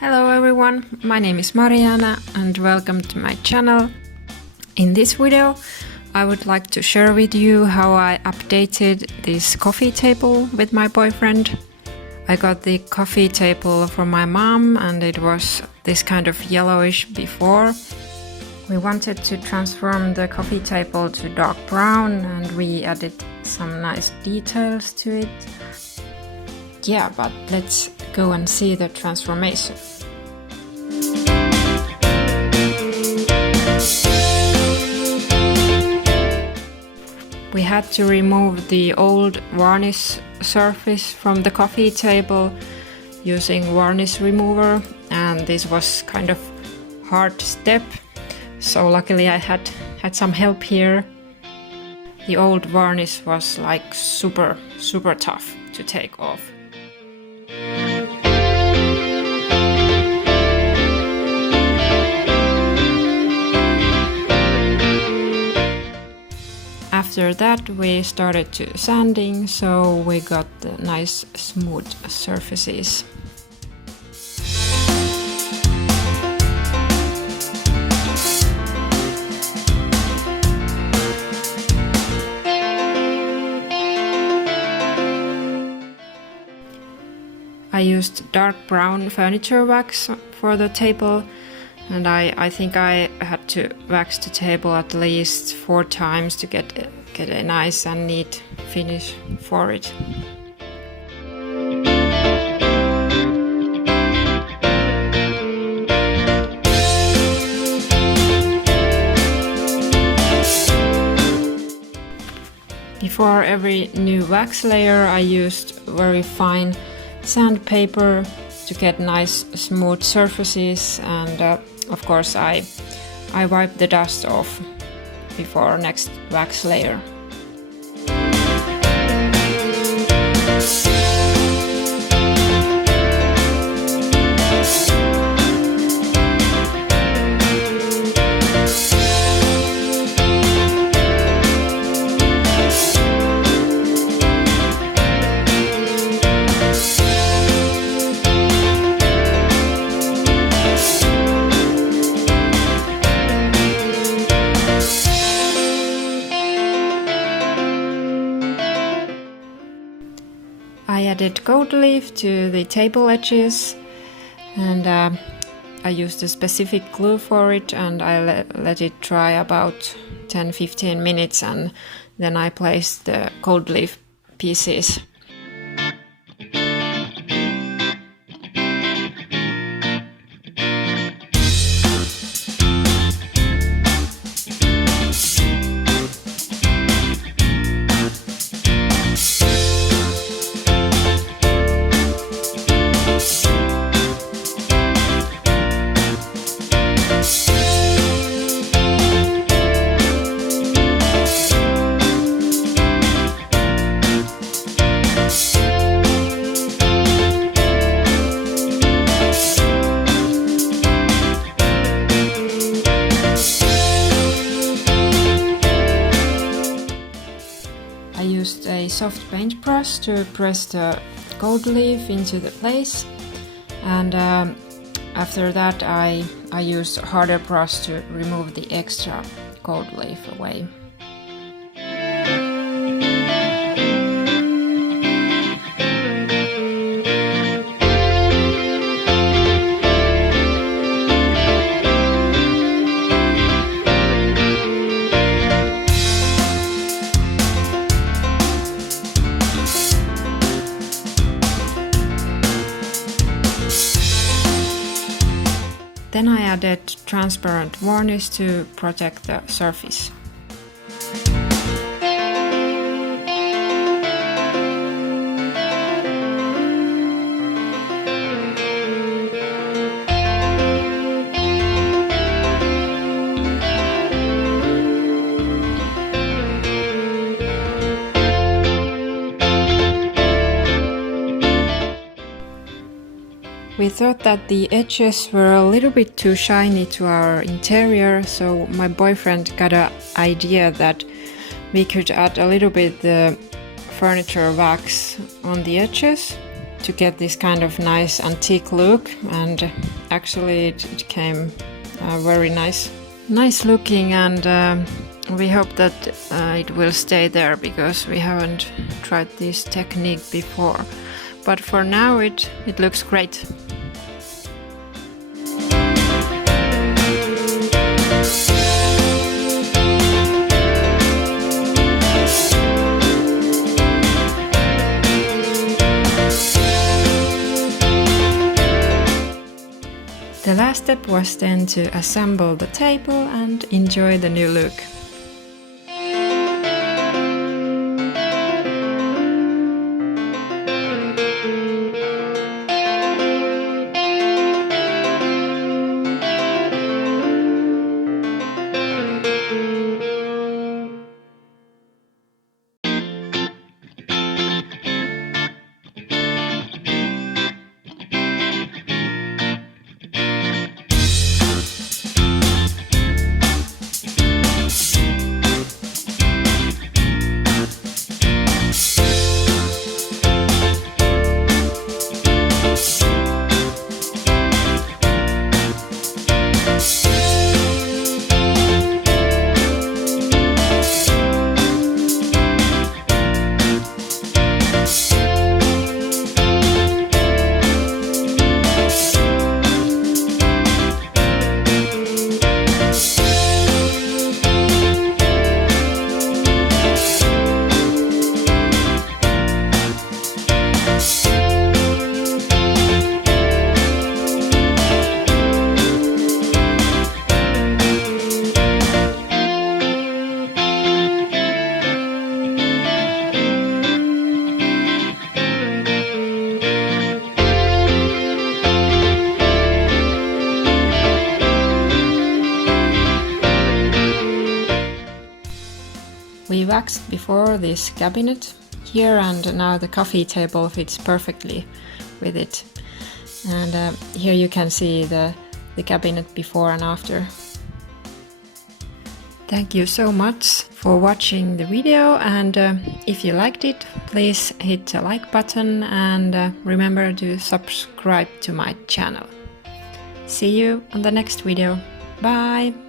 Hello everyone, my name is Marjaana and welcome to my channel. In this video I would like to share with you how I updated this coffee table with my boyfriend. I got the coffee table from my mom and it was this kind of yellowish before. We wanted to transform the coffee table to dark brown and we added some nice details to it. Yeah, but let's go and see the transformation. We had to remove the old varnish surface from the coffee table using varnish remover, and this was kind of hard step, so luckily I had some help here. The old varnish was like super tough to take off. After that we started to sanding, so we got the nice smooth surfaces. I used dark brown furniture wax for the table, and I think I had to wax the table at least 4 times to get a nice and neat finish for it. Before every new wax layer I used very fine sandpaper to get nice smooth surfaces, and of course I wipe the dust off before next wax layer. I added gold leaf to the table edges, and I used a specific glue for it, and I let it dry about 10-15 minutes, and then I placed the gold leaf pieces. I used a soft paintbrush to press the gold leaf into the place, and after that I used a harder brush to remove the extra gold leaf away. Then I added transparent varnish to protect the surface. We thought that the edges were a little bit too shiny to our interior, so my boyfriend got an idea that we could add a little bit the furniture wax on the edges. to get this kind of nice antique look, and actually it came very nice looking, and we hope that it will stay there because we haven't tried this technique before, but for now it looks great. The last step was then to assemble the table and enjoy the new look. We waxed before this cabinet here, and now the coffee table fits perfectly with it. And here you can see the cabinet before and after. Thank you so much for watching the video, and if you liked it, please hit the like button and remember to subscribe to my channel. See you on the next video. Bye!